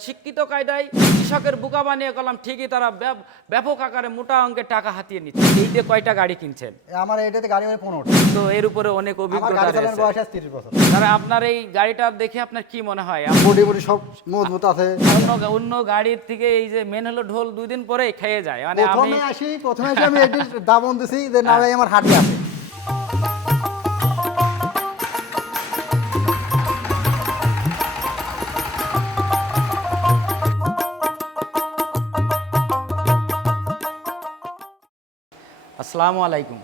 শিক্ষিত কায়দায় কৃষকের বোকা বানিয়ে করলাম ঠিকই তারা ব্যাপ- ব্যাপক আকারে মোটা অঙ্কের টাকা হাতিয়ে নিচ্ছে। এই যে কয়টা গাড়ি কিনছেন? আমার এটাতে গাড়ি মানে পনেরোটা। তো এর উপরে অনেক অভিজ্ঞতা রয়েছে। তিরিশ বছর। তাহলে আপনার এই গাড়িটা দেখে আপনার কি মনে হয়? বডি বডি সব মজবুত আছে। অন্য অন্য গাড়ির থেকে এই যে মেন হলো ঢোল দুই দিন পরে খেয়ে যায়। মানে আমি আসি প্রথমে এসে আমি এটির দাবন দিছি যে না ভাই আমার হাঁটি আছে। আসসালামু আলাইকুম।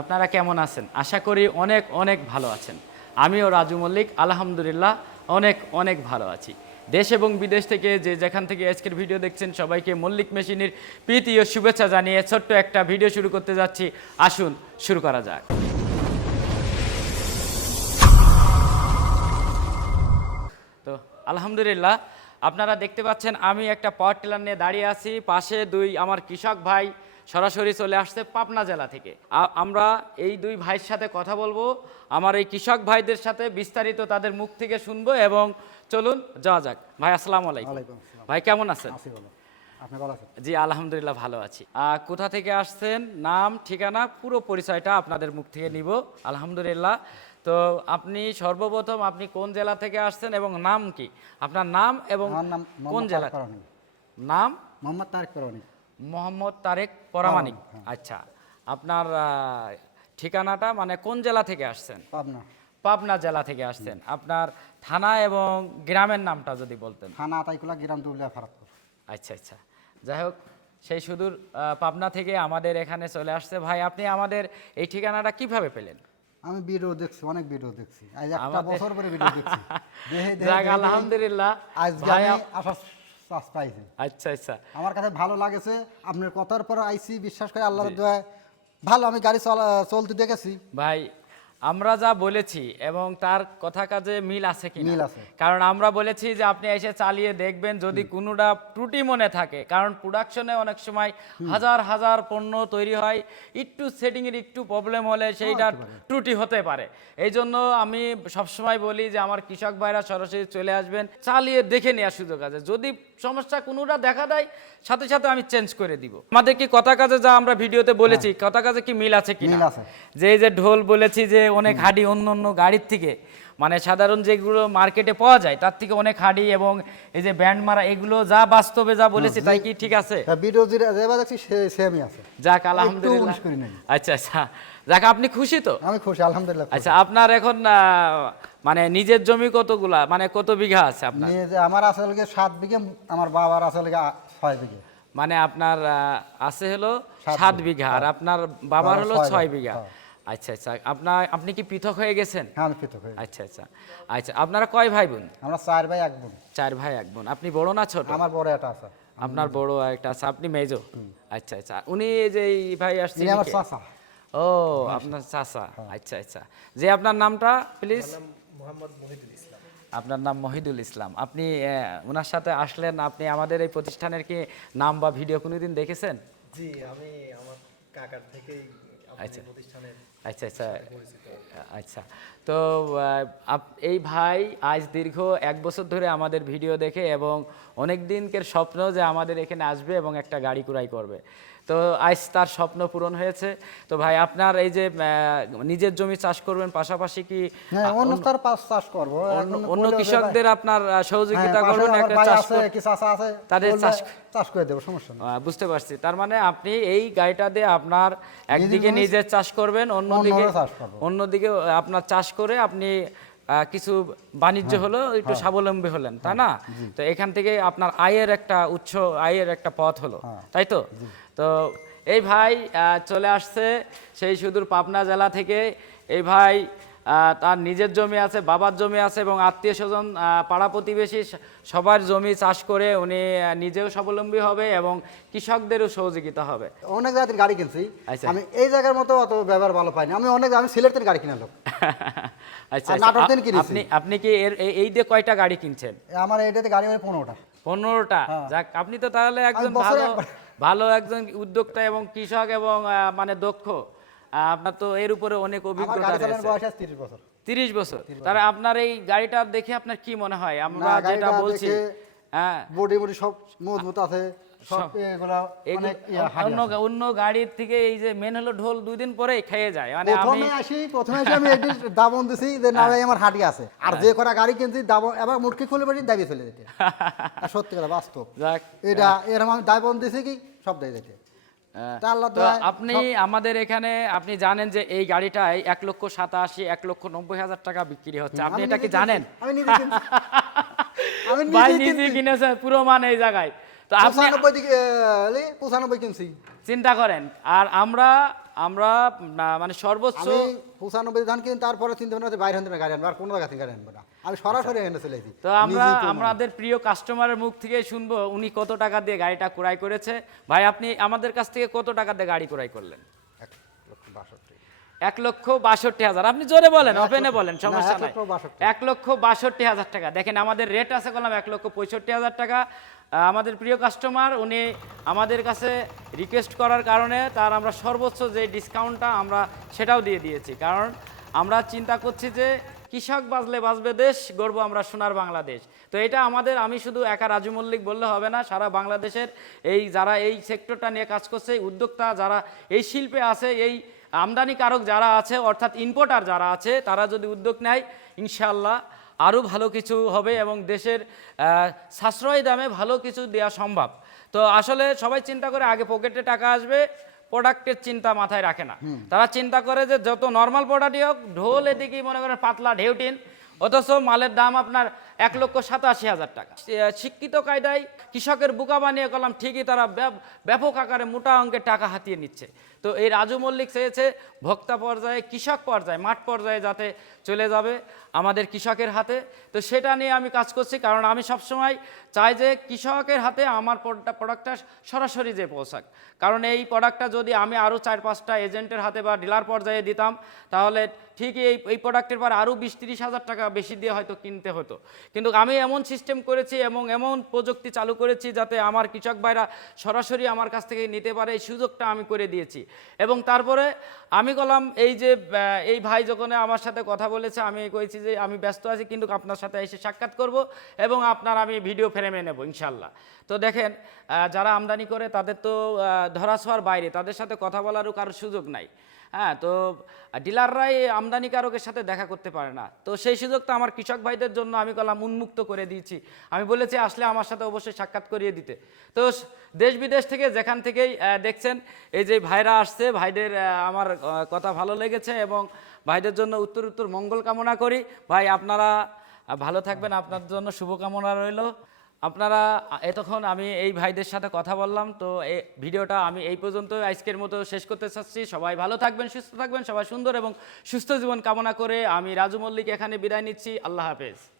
আপনারা কেমন আছেন? আশা করি অনেক অনেক ভালো আছেন। আমিও রাজু মল্লিক, আলহামদুলিল্লাহ অনেক অনেক ভালো আছি। দেশ এবং বিদেশ থেকে যে যেখান থেকে আজকের ভিডিও দেখছেন, সবাইকে মল্লিক মেশিনের প্রীতি ও শুভেচ্ছা জানিয়ে ছোট্ট একটা ভিডিও শুরু করতে যাচ্ছি। আসুন, শুরু করা যাক। তো, আলহামদুলিল্লাহ, আপনারা দেখতে পাচ্ছেন আমি একটা পাওয়ার টিলার নিয়ে দাঁড়িয়ে আছি। পাশে দুই আমার কৃষক ভাই সরাসরি চলে আসছে পাবনা জেলা থেকে। আমরা এই দুই ভাইয়ের সাথে কথা বলব। আমার এই কৃষক ভাইদের সাথে বিস্তারিত তাদের মুখ থেকে শুনব এবং চলুন যাওয়া যাক। ভাই আসসালামু আলাইকুম। ভাই কেমন আছেন? জি আলহামদুলিল্লাহ ভালো আছি। কোথা থেকে আসছেন? নাম ঠিকানা পুরো পরিচয়টা আপনাদের মুখ থেকে নিব। আলহামদুলিল্লাহ। তো আপনি সর্বপ্রথম আপনি কোন জেলা থেকে আসছেন এবং নাম কি? আপনার নাম এবং কোন জেলা? নাম? মোহাম্মদ তারেক মোহাম্মদ তারেক পরামানিক হ্যাঁ। আচ্ছা আপনার ঠিকানাটা মানে কোন জেলা থেকে আসছেন? পাবনা। পাবনা জেলা থেকে আসছেন। আপনার থানা এবং গ্রামের নামটা যদি বলতেন। থানা আতাইকুলা গ্রাম দুবলিয়া ফারাদপুর আচ্ছা আচ্ছা। যাই হোক সেই সুদূর পাবনা থেকে আমাদের এখানে চলে আসছে। ভাই আপনি আমাদের এই ঠিকানাটা কীভাবে পেলেন? আমি ভিডিও দেখছি অনেক ভিডিও দেখছি। আজ একটা বছর পরে ভিডিও দেখছি। আলহামদুলিল্লাহ। ভাই আসার পাইছি আচ্ছা আচ্ছা। আমার কাছে ভালো লাগেছে আপনার কথার পর আইসি বিশ্বাস করে আল্লাহর দোয়ায় ভালো। আমি গাড়ি চলা চলতে দেখেছি। ভাই আমরা যা বলেছি এবং তার কথা কাজে মিল আছে কি মিল আছে। কারণ আমরা বলেছি যে আপনি এসে চালিয়ে দেখবেন যদি কোনোটা ত্রুটি মনে থাকে কারণ প্রোডাকশনে অনেক সময় হাজার হাজার পণ্য তৈরি হয় একটু সেটিং এর একটু প্রবলেম হলে সেইটা ত্রুটি হতে পারে। এই জন্য আমি সবসময় বলি যে আমার কৃষক ভাইরা সরাসরি চলে আসবেন চালিয়ে দেখে নেওয়ার সুযোগ আছে। যদি সমস্যা কোনোটা দেখা দেয় সাথে সাথে আমি চেঞ্জ করে দিব। আমাদের কি কথা কাজে যা আমরা ভিডিওতে বলেছি কথা কাজে কি মিল আছে কি। যে এই যে ঢোল বলেছি যে অনেক হাডি অন্য অন্য গাড়ির থেকে। মানে সাধারণ যেগুলো মার্কেটে পাওয়া যায় তার থেকে অনেক হাডি এবং এই যে ব্যান্ড মারা এগুলো যা বাস্তবে যা বলেছি তাই কি ঠিক আছে? আছে। যাক আলহামদুলিল্লাহ। আচ্ছা আচ্ছা। যাক আপনি খুশি তো? আমি খুশি আলহামদুলিল্লাহ আচ্ছা আপনার এখন মানে নিজের জমি কতগুলা? মানে কত বিঘা আছে আপনার? আমার আসলে সাত বিঘে আমার বাবার আছে হলো গিয়ে আ- ছয় বিঘে। মানে আপনার আছে হলো সাত বিঘা, আর হ্যাঁ। আপনার বাবার বাবার হলো ছয় বিঘা, হ্যাঁ। আচ্ছা আচ্ছা। আপনার আপনি কি পৃথক হয়ে গেছেন? হ্যাঁ আমি পৃথক হয়ে আচ্ছা আচ্ছা। আচ্ছা আপনারা কয় ভাই বোন আমরা চার ভাই এক বোন। চার ভাই এক বোন। আপনি বড় না ছোট? আমার বড় একটা আছে। আপনার বড় একটা আছে। আপনি মেজো? আচ্ছা আচ্ছা। উনি যে ভাই আসছে ইনি আমার চাচা। ও আপনার চাচা। আচ্ছা আচ্ছা। যে আপনার নামটা প্লিজ আপনার নাম মহিদুল ইসলাম। আপনি ওনার সাথে আসলেন আপনি আমাদের এই প্রতিষ্ঠানের কি নাম বা ভিডিও কোনোদিন দেখেছেন? জি আমি আমার কাকার থেকেই আচ্ছা। আচ্ছা আচ্ছা। আচ্ছা। তো আপ- এই ভাই আজ দীর্ঘ এক বছর ধরে আমাদের ভিডিও দেখে এবং অনেক দিনকের স্বপ্ন যে আমাদের এখানে আসবে এবং একটা গাড়ি কুড়াই করবে। তো আজ তার স্বপ্ন পূরণ হয়েছে। তো ভাই আপনার এই যে নিজের জমি চাষ করবেন পাশাপাশি কি হ্যাঁ অন্য চাষ করব। কৃষকদের আপনার সহযোগিতা হ্যাঁ, করবেন একটা চাষ আছে কর- কি চাচা আছে তাদের চাষ- চাষ করে দেবো সমস্যা বুঝতে পারছি। তার মানে আপনি এই গাড়িটা দিয়ে আপনার একদিকে নিজের চাষ করবেন অন্যদিকে। অন্যদিকে আপনার চাষ করে আপনি আহ, কিছু বাণিজ্য হ্যাঁ, হলো একটু স্বাবলম্বী হলেন তাই না? তো এখান থেকে আপনার আয়ের একটা উৎস আয়ের একটা পথ হলো। তাই তো? তো এই ভাই চলে আসছে সেই সুদূর পাবনা জেলা থেকে। এই ভাই তার নিজের জমি আছে বাবার জমি আছে এবং আত্মীয় স্বজন পাড়া প্রতিবেশী সবার জমি চাষ করে উনি নিজেও স্বাবলম্বী হবে এবং কৃষকদেরও সহযোগিতা হবে। অনেক জায়গায় গাড়ি কিনছি। আচ্ছা। আমি এই জায়গার মতো অত ব্যবহার ভালো পাইনি। আমি অনেক আমি সিলেটের গাড়ি কিনা লোক। আচ্ছা আচ্ছা। আপনি আপনি কি এর এই- দিয়ে কয়টা গাড়ি কিনছেন? আমার এটাতে গাড়ি মানে পনেরোটা। পনেরোটা? যাক আপনি তো তাহলে একজন ভালো। ভালো একজন উদ্যোক্তা এবং কৃষক এবং মানে দক্ষ আপনার তো এর উপরে অনেক অভিজ্ঞতা আছে তিরিশ বছর। তাহলে আপনার এই গাড়িটা দেখে আপনার কি মনে হয়? আমরা যেটা বলছি হ্যাঁ। বডি বডি সব মজবুত আছে। অন্য গাড়ির থেকে এই যে মেন হলো ঢোল দুই দিন পরেই খেয়ে যায়। মানে প্রথমে আসি প্রথমে এসে আমি এটি দাবন দিছি যে না ভাই আমার হাঁটি আছে। আর যে কটা গাড়ি কিনছি দাবন এবার মুটকি খুলে বাড়ি দাবি যেতে। আর সত্যি কথা বাস্তব। এটা এরকম আমি দাবন দিছি কি সব দিয়ে যেতে। হ্যাঁ। আপনি আমাদের এখানে আপনি জানেন যে এই গাড়িটাই এক লক্ষ সাতাশি এক লক্ষ নব্বই হাজার টাকা বিক্রি হচ্ছে। আপনি এটা কি জানেন? কিনছি, আমি নিজে কিনছি। আমি ভাই নিজে নিজে পুরো মান এই জায়গায়। তো আপনি পঁচানব্বই দিকে পঁচানব্বই কিনছি। চিন্তা করেন আর আমরা আমরা মানে সর্বোচ্চ পঁচানব্বই ধান কিনি তারপরে চিন্তা ভাবনা বাইরে হাতে গাড়ি আনব আর কোনো জায়গা থেকে গাড়ি আনব না। আমি সরাসরি এনে চলে তো আমরা আমাদের প্রিয় কাস্টমারের মুখ থেকে শুনব উনি কত টাকা দিয়ে গাড়িটা ক্রয় করেছে। ভাই আপনি আমাদের কাছ থেকে কত টাকা দিয়ে গাড়ি ক্রয় করলেন? এক লক্ষ বাষট্টি হাজার। আপনি জোরে বলেন ওপেনে বলেন সমস্যা নাই। এক লক্ষ বাষট্টি হাজার টাকা। দেখেন আমাদের রেট আছে বললাম এক লক্ষ পঁয়ষট্টি হাজার টাকা। আমাদের প্রিয় কাস্টমার উনি আমাদের কাছে রিকোয়েস্ট করার কারণে তার আমরা সর্বোচ্চ যে ডিসকাউন্টটা আমরা সেটাও দিয়ে দিয়েছি। কারণ আমরা চিন্তা করছি যে কৃষক বাজলে বাজবে দেশ গর্ব আমরা সোনার বাংলাদেশ। তো এটা আমাদের আমি শুধু একা রাজু মল্লিক বললে হবে না সারা বাংলাদেশের এই যারা এই সেক্টরটা নিয়ে কাজ করছে উদ্যোক্তা যারা এই শিল্পে আছে এই আমদানিকারক যারা আছে অর্থাৎ ইম্পোর্টার যারা আছে তারা যদি উদ্যোগ নেয় ইনশাল্লাহ আরও ভালো কিছু হবে এবং দেশের সাশ্রয়ী দামে ভালো কিছু দেওয়া সম্ভব। তো আসলে সবাই চিন্তা করে আগে পকেটে টাকা আসবে প্রোডাক্টের চিন্তা মাথায় রাখে না। তারা চিন্তা করে যে যত নর্মাল প্রোডাক্টই হোক ঢোল এদিকেই মনে করেন পাতলা ঢেউটিন অথচ মালের দাম আপনার এক লক্ষ সাতাশি হাজার টাকা। শিক্ষিত কায়দায় কৃষকের বুকা বানিয়ে করলাম ঠিকই তারা ব্যাপক আকারে মোটা অঙ্কের টাকা হাতিয়ে নিচ্ছে। তো এই রাজু মল্লিক চেয়েছে ভোক্তা পর্যায়ে, কৃষক পর্যায়ে, মাঠ পর্যায়ে যাতে চলে যাবে আমাদের কৃষকের হাতে। তো সেটা নিয়ে আমি কাজ করছি, কারণ আমি সবসময় চাই যে কৃষকের হাতে আমার প্রোডাক্টটা সরাসরি যে পৌঁছাক। কারণ এই প্রোডাক্টটা যদি আমি আরও চার পাঁচটা এজেন্টের হাতে বা ডিলার পর্যায়ে দিতাম, তাহলে ঠিকই এই এই প্রোডাক্টের পর আরও বিশ তিরিশ হাজার টাকা বেশি দিয়ে হয়তো কিনতে হতো। কিন্তু আমি এমন সিস্টেম করেছি এবং এমন প্রযুক্তি চালু করেছি যাতে আমার কৃষক ভাইরা সরাসরি আমার কাছ থেকে নিতে পারে এই সুযোগটা আমি করে দিয়েছি। এবং তারপরে আমি বললাম এই যে এই ভাই যখন আমার সাথে কথা বলেছে আমি কইছি যে আমি ব্যস্ত আছি কিন্তু আপনার সাথে এসে সাক্ষাৎ করব এবং আপনার আমি ভিডিও ফ্রেমে নেব ইনশাল্লাহ তো দেখেন যারা আমদানি করে তাদের তো আহ, ধরা ছোঁয়ার বাইরে তাদের সাথে কথা বলারও কারোর সুযোগ নাই। হ্যাঁ তো ডিলাররাই আমদানিকারকের সাথে দেখা করতে পারে না। তো সেই সুযোগটা আমার কৃষক ভাইদের জন্য আমি কলাম উন্মুক্ত করে দিয়েছি। আমি বলেছি, আসলে আমার সাথে অবশ্যই সাক্ষাৎ করিয়ে দিতে। তো দেশ বিদেশ থেকে যেখান থেকেই দেখছেন, এই যে ভাইরা আসছে, ভাইদের আমার কথা ভালো লেগেছে এবং ভাইদের জন্য উত্তর উত্তর মঙ্গল কামনা করি। ভাই, আপনারা ভালো থাকবেন। আপনার জন্য শুভকামনা রইল। আপনারা, এতক্ষণ আমি এই ভাইদের সাথে কথা বললাম, তো এই ভিডিওটা আমি এই পর্যন্ত আজকের মতো শেষ করতে চাচ্ছি। সবাই ভালো থাকবেন, সুস্থ থাকবেন, সবাই সুন্দর এবং সুস্থ জীবন কামনা করে আমি রাজু মল্লিক এখানে বিদায় নিচ্ছি। আল্লাহ হাফেজ।